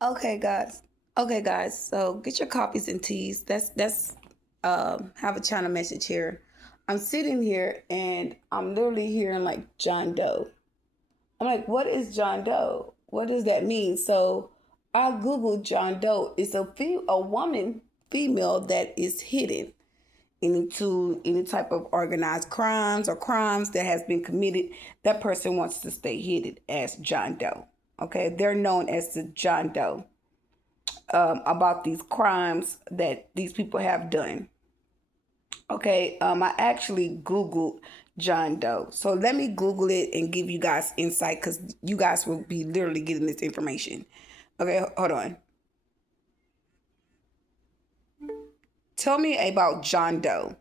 Okay, guys. Okay, guys. So get your coffees and teas. That's have a channel message here. I'm sitting here and I'm literally hearing like John Doe. I'm like, what is John Doe? What does that mean? So I googled John Doe. It's a woman, female that is hidden into any type of organized crimes or crimes that has been committed. That person wants to stay hidden as John Doe. Okay, they're known as the John Doe about these crimes that these people have done. Okay, I actually Googled John Doe. So let me Google it and give you guys insight because you guys will be literally getting this information. Okay, hold on. Tell me about John Doe.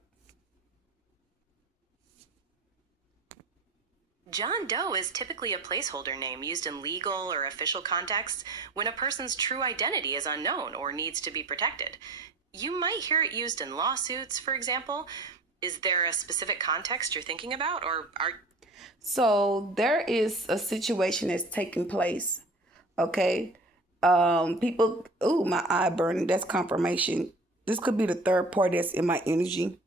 John Doe is typically a placeholder name used in legal or official contexts when a person's true identity is unknown or needs to be protected. You might hear it used in lawsuits, for example. Is there a specific context you're thinking about, or are So there is a situation that's taking place. Okay, people. Ooh, my eye burning. That's confirmation. This could be the third party that's in my energy.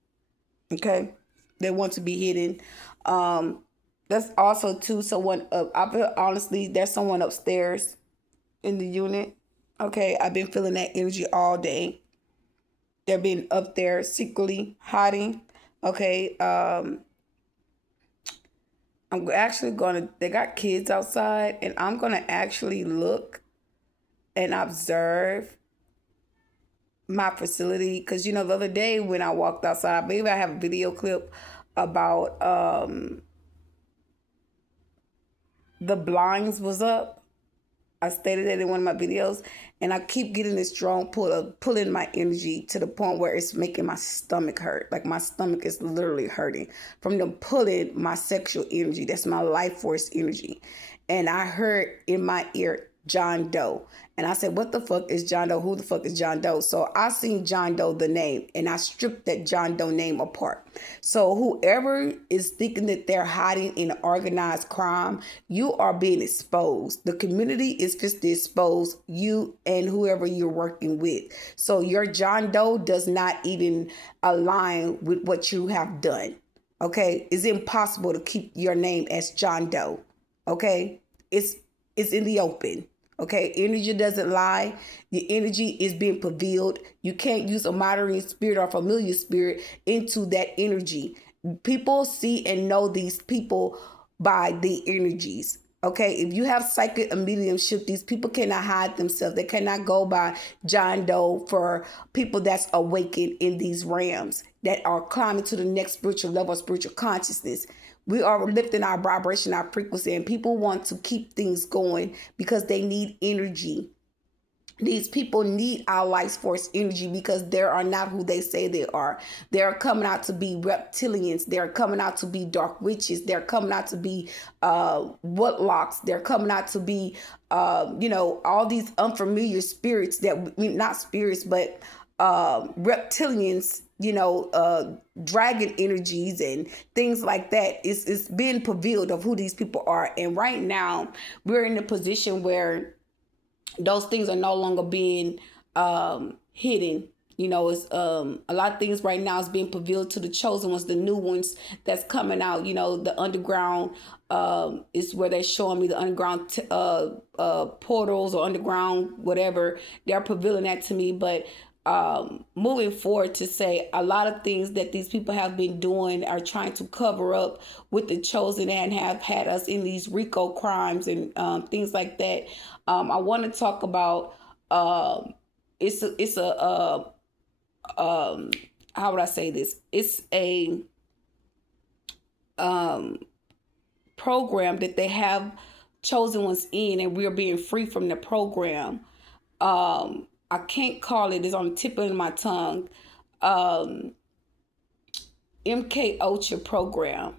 Okay, they want to be hidden. Um, that's also too someone up. I feel honestly, there's someone upstairs in the unit. Okay, I've been feeling that energy all day. They're being up there secretly hiding. Okay, I'm actually gonna. They got kids outside, and I'm gonna actually look and observe my facility because the other day when I walked outside, maybe I have a video clip about the blinds was up. I stated that in one of my videos, and I keep getting this strong pull of pulling my energy to the point where it's making my stomach hurt. Like my stomach is literally hurting from them pulling my sexual energy. That's my life force energy. And I heard in my ear John Doe. And I said, what the fuck is John Doe? Who the fuck is John Doe? So I seen John Doe, the name, and I stripped that John Doe name apart. So whoever is thinking that they're hiding in organized crime, you are being exposed. The community is just to expose you and whoever you're working with. So your John Doe does not even align with what you have done. Okay, it's impossible to keep your name as John Doe. Okay, it's in the open. Okay, energy doesn't lie. The energy is being revealed. You can't use a modern spirit or familiar spirit into that energy. People see and know these people by the energies. Okay, if you have psychic and mediumship, these people cannot hide themselves. They cannot go by John Doe for people that's awakened in these realms that are climbing to the next spiritual level of spiritual consciousness. We are lifting our vibration, our frequency, and people want to keep things going because they need energy. These people need our life force energy because they are not who they say they are. They're coming out to be reptilians. They're coming out to be dark witches. They're coming out to be warlocks. They're coming out to be, all these unfamiliar spirits that, not spirits, but reptilians, dragon energies and things like that. It's being revealed of who these people are. And right now, we're in a position where those things are no longer being hidden. It's a lot of things right now is being revealed to the chosen ones, the new ones that's coming out. The underground is where they're showing me the underground portals or underground whatever. They're revealing that to me, but moving forward to say a lot of things that these people have been doing are trying to cover up with the chosen and have had us in these RICO crimes and things like that. I want to talk about um, how would I say this? It's a um, program that they have chosen ones in, and we're being free from the program. I can't call it. It's on the tip of my tongue. Um, MK Ultra program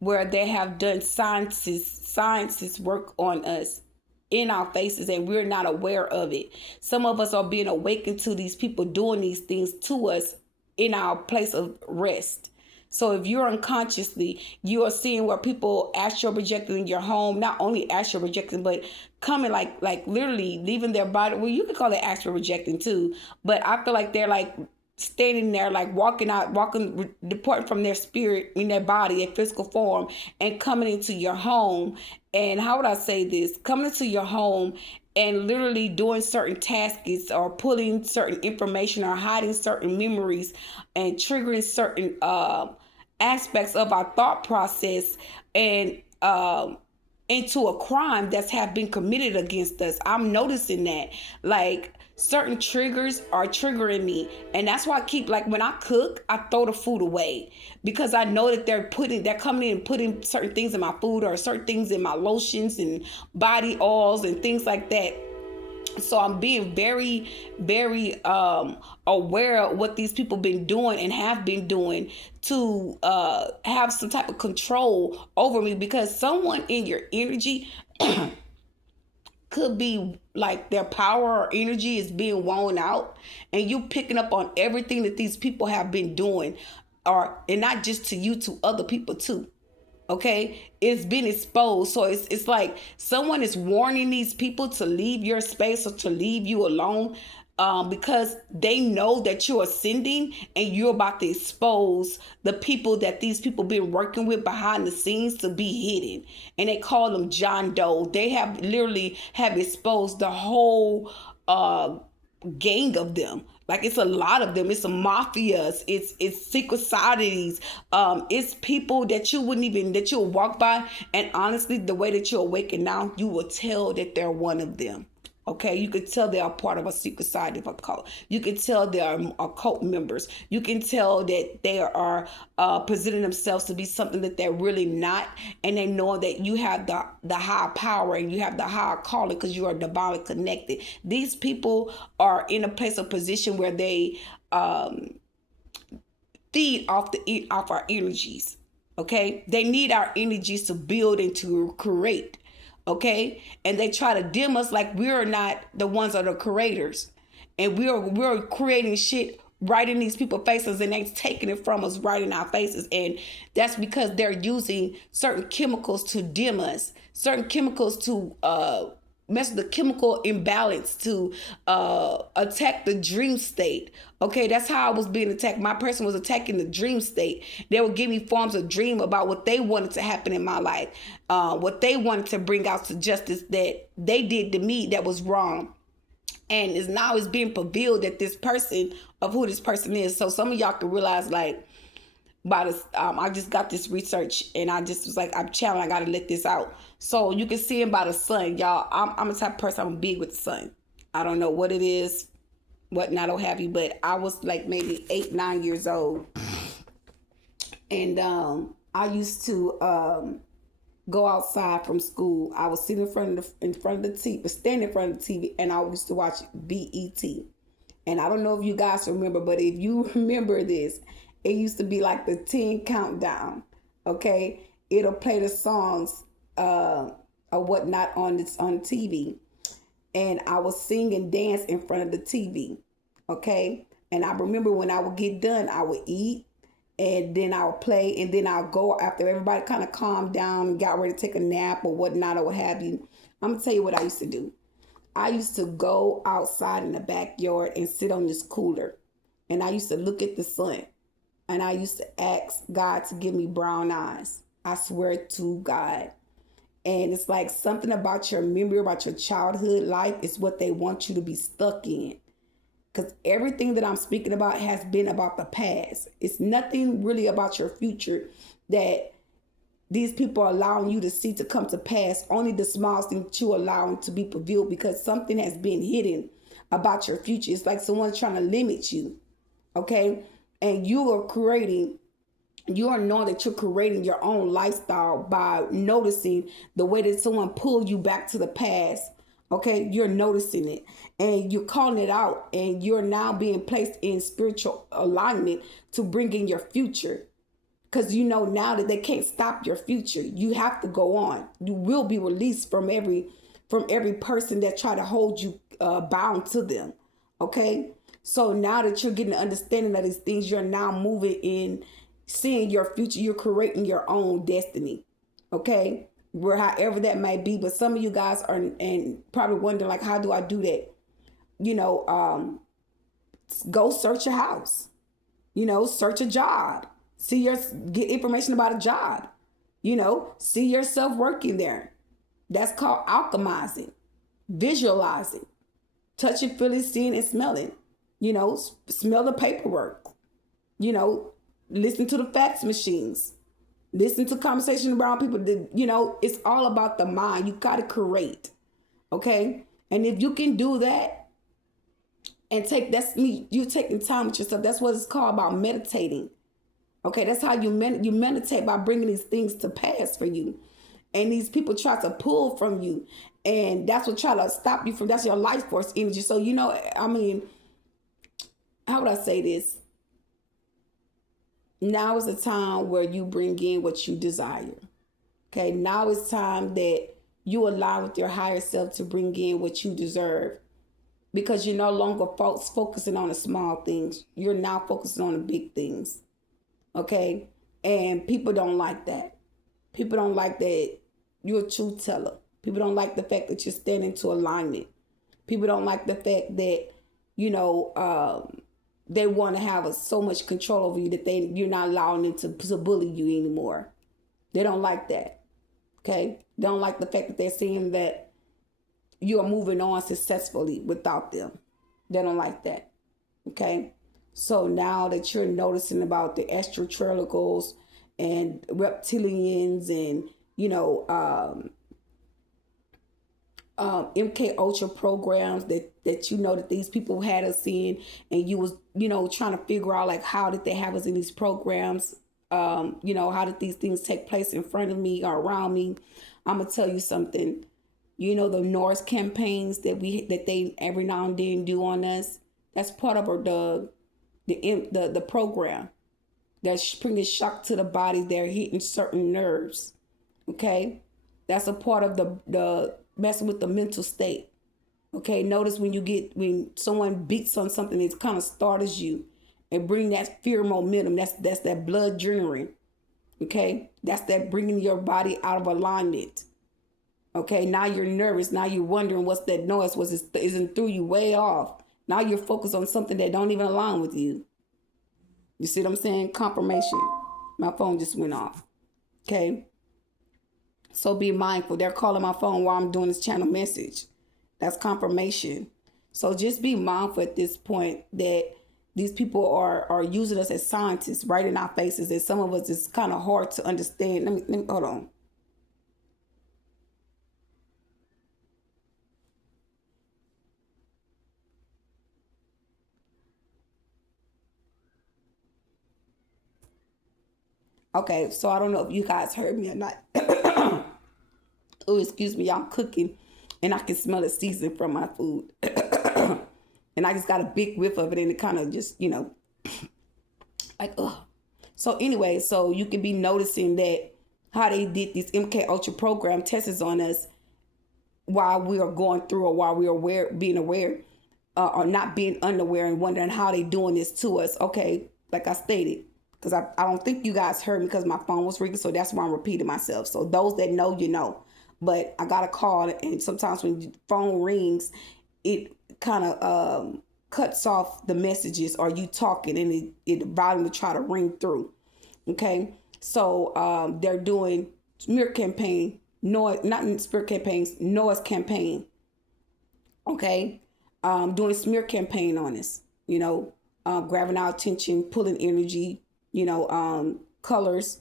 where they have done sciences work on us in our faces and we're not aware of it. Some of us are being awakened to these people doing these things to us in our place of rest. So if you're unconsciously, you are seeing where people astral projecting in your home, not only astral projecting, but coming like literally leaving their body. Well, you could call it astral projecting too, but I feel like they're like standing there, like departing from their spirit in their body, their physical form, and coming into your home. And how would I say this? Coming into your home and literally doing certain tasks or pulling certain information or hiding certain memories and triggering certain aspects of our thought process and into a crime that's have been committed against us. I'm noticing that like certain triggers are triggering me, and that's why I keep, like, when I cook, I throw the food away because I know that they're coming in and putting certain things in my food or certain things in my lotions and body oils and things like that. So I'm being very, very aware of what these people been doing and have been doing to have some type of control over me, because someone in your energy could be like their power or energy is being worn out, and you picking up on everything that these people have been doing, and not just to you, to other people too. Okay, it's been exposed. So it's like someone is warning these people to leave your space or to leave you alone, because they know that you're ascending and you're about to expose the people that these people been working with behind the scenes to be hidden. And they call them John Doe. They have literally have exposed the whole gang of them. Like, it's a lot of them. It's a mafias. It's secret societies. It's people that you wouldn't even, that you'll walk by, and honestly, the way that you're awakened now, you will tell that they're one of them. Okay, you can tell they are part of a secret society of a cult. You can tell they are cult members. You can tell that they are presenting themselves to be something that they're really not, and they know that you have the high power and you have the high calling because you are divinely connected. These people are in a place of position where they feed off our energies. Okay, they need our energies to build and to create. Okay, and they try to dim us like we're not the ones that are creators, and we're creating shit right in these people's faces, and they taking it from us right in our faces. And that's because they're using certain chemicals to dim us, certain chemicals to mess with the chemical imbalance, to attack the dream state. Okay, that's how I was being attacked. My person was attacking the dream state. They would give me forms of dream about what they wanted to happen in my life, what they wanted to bring out to justice that they did to me that was wrong. And it's being revealed that this person, of who this person is. So some of y'all can realize, like, by this, I just got this research, and I just was like, I'm challenged, I gotta let this out. So you can see him by the sun, y'all. I'm a type of person, I'm big with the sun. I don't know what it is, what not, or have you, but I was like maybe 8-9 years old, and I used to go outside from school. I was sitting in front of the TV, stand in front of the TV, and I used to watch BET. And I don't know if you guys remember, but if you remember this, it used to be like the 10 countdown. Okay, it'll play the songs or whatnot on TV, and I would sing and dance in front of the TV. Okay, and I remember when I would get done, I would eat, and then I would play, and then I'll go after everybody kind of calmed down and got ready to take a nap or whatnot or what have you. I'm gonna tell you what I used to do. I used to go outside in the backyard and sit on this cooler, and I used to look at the sun, and I used to ask God to give me brown eyes. I swear to God. And it's like something about your memory, about your childhood life is what they want you to be stuck in. Because everything that I'm speaking about has been about the past. It's nothing really about your future that these people are allowing you to see to come to pass. Only the smallest thing that you are allowing to be revealed, because something has been hidden about your future. It's like someone's trying to limit you. Okay? And you are knowing that you're creating your own lifestyle by noticing the way that someone pulled you back to the past. Okay, you're noticing it and you're calling it out, and you're now being placed in spiritual alignment to bring in your future. Because you know now that they can't stop your future. You have to go on. You will be released from every person that try to hold you bound to them. Okay, so now that you're getting the understanding of these things, you're now moving seeing your future. You're creating your own destiny. Okay, where however that might be. But some of you guys are and probably wondering like, how do I do that? You know, go search a house. You know, search a job. Get information about a job. You know, see yourself working there. That's called alchemizing, visualizing, touching, feeling, seeing, and smelling. You know, smell the paperwork. You know, listen to the fax machines. Listen to conversation around people. You know, it's all about the mind. You got to create. Okay. And if you can do that and that's me, you taking time with yourself. That's what it's called about meditating. Okay. That's how you meditate, by bringing these things to pass for you. And these people try to pull from you. And that's what try to stop you from, that's your life force energy. So, you know, I mean, how would I say this? Now is the time where you bring in what you desire. Okay, now it's time that you align with your higher self to bring in what you deserve. Because you're no longer focusing on the small things. You're now focusing on the big things. Okay? And people don't like that. People don't like that you're a truth teller. People don't like the fact that you're standing to alignment. People don't like the fact that, you know, they want to have so much control over you that you're not allowing them to bully you anymore. They don't like that. Okay? They don't like the fact that they're seeing that you are moving on successfully without them. They don't like that. Okay? So now that you're noticing about the extraterrestrials and reptilians and, you know, MK Ultra programs that you know that these people had us in, and you was, you know, trying to figure out like, how did they have us in these programs? You know, how did these things take place in front of me or around me? I'm gonna tell you something. You know, the Norse campaigns that they every now and then do on us. That's part of the program. That's bringing shock to the body. They're hitting certain nerves. Okay, that's a part of the messing with the mental state. Okay, notice when someone beats on something, it kind of startles you and bring that fear momentum. That's that blood adrenaline. Okay, that's that bringing your body out of alignment. Okay, now you're nervous. Now you're wondering what's that noise was. Isn't through you way off. Now you're focused on something that don't even align with you. You see what I'm saying? Confirmation. My phone just went off. Okay. So be mindful. They're calling my phone while I'm doing this channel message. That's confirmation. So just be mindful at this point that these people are using us as scientists right in our faces. And some of us, it's kind of hard to understand. Let me hold on. Okay, so I don't know if you guys heard me or not. Oh, excuse me, I'm cooking and I can smell the seasoning from my food. And I just got a big whiff of it and it kind of just, you know, like, ugh. So anyway, so you can be noticing that how they did this MK Ultra program tests on us while we are going through, or while we are being aware, or not being unaware, and wondering how they doing this to us. Okay, like I stated, because I don't think you guys heard me because my phone was ringing, so that's why I'm repeating myself. So those that know, you know. But I got a call, and sometimes when the phone rings, it kind of cuts off the messages, or you talking, and the volume will try to ring through. Okay, so they're doing smear campaign, noise, not smear campaigns, noise campaign. Okay, doing smear campaign on us. You know, grabbing our attention, pulling energy. You know, colors,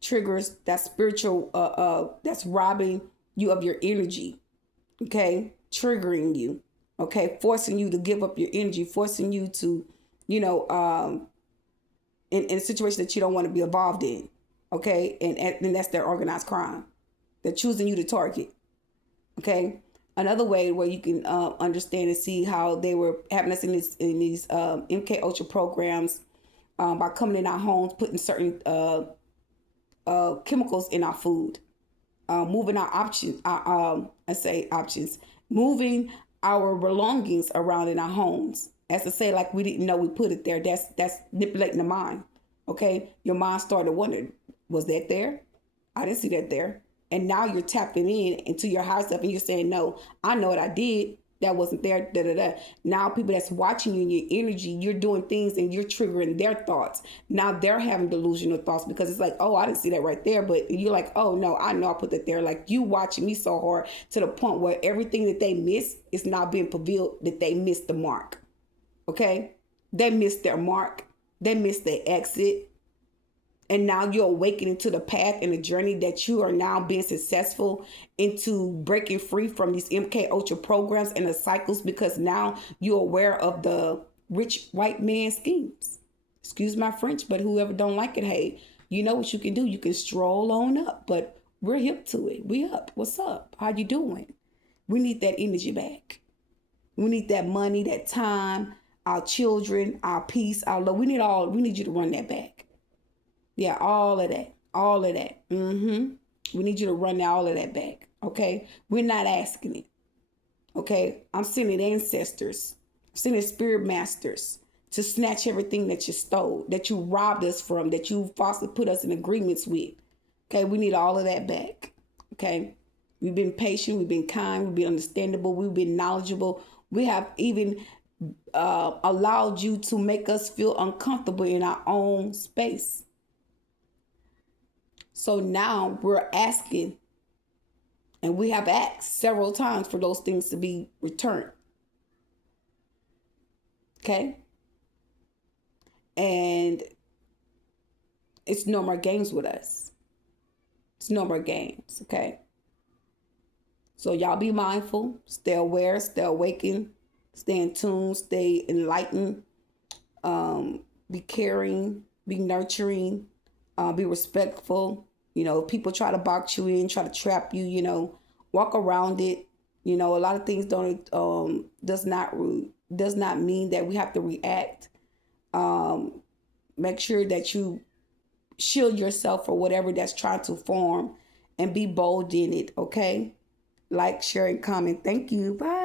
triggers, that's spiritual, that's robbing you of your energy. Okay, triggering you. Okay, forcing you to give up your energy, forcing you to, you know, in a situation that you don't want to be involved in. Okay, and that's their organized crime. They're choosing you to target. Okay, another way where you can understand and see how they were having us in these MK Ultra programs. By coming in our homes, putting certain chemicals in our food, moving our options, moving our belongings around in our homes. As to say, like we didn't know we put it there. That's manipulating the mind. Okay, your mind started to wonder, was that there? I didn't see that there. And now you're tapping in into your higher self and you're saying, no, I know what I did. That wasn't there. Da, da, da. Now people that's watching you and your energy, you're doing things and you're triggering their thoughts. Now they're having delusional thoughts because it's like, oh, I didn't see that right there. But you're like, oh no, I know I put that there. Like you watching me so hard to the point where everything that they miss is now being revealed that they missed the mark. Okay? They missed their mark. They missed their exit. And now you're awakening to the path and the journey that you are now being successful into breaking free from these MK Ultra programs and the cycles, because now you're aware of the rich white man schemes. Excuse my French, but whoever don't like it, hey, you know what you can do. You can stroll on up, but we're hip to it. We up. What's up? How you doing? We need that energy back. We need that money, that time, our children, our peace, our love. We need you to run that back. Yeah, all of that. All of that. We need you to run all of that back. Okay? We're not asking it. Okay? I'm sending ancestors, sending spirit masters to snatch everything that you stole, that you robbed us from, that you falsely put us in agreements with. Okay? We need all of that back. Okay? We've been patient. We've been kind. We've been understandable. We've been knowledgeable. We have even allowed you to make us feel uncomfortable in our own space. So now we're asking, and we have asked several times for those things to be returned. Okay? And it's no more games with us. It's no more games, okay? So y'all be mindful, stay aware, stay awakened, stay in tune, stay enlightened, be caring, be nurturing, be respectful. You know, if people try to box you in, try to trap you, you know, walk around it. You know, a lot of things does not mean that we have to react. Make sure that you shield yourself for whatever that's trying to form and be bold in it, okay? Like, share, and comment. Thank you. Bye.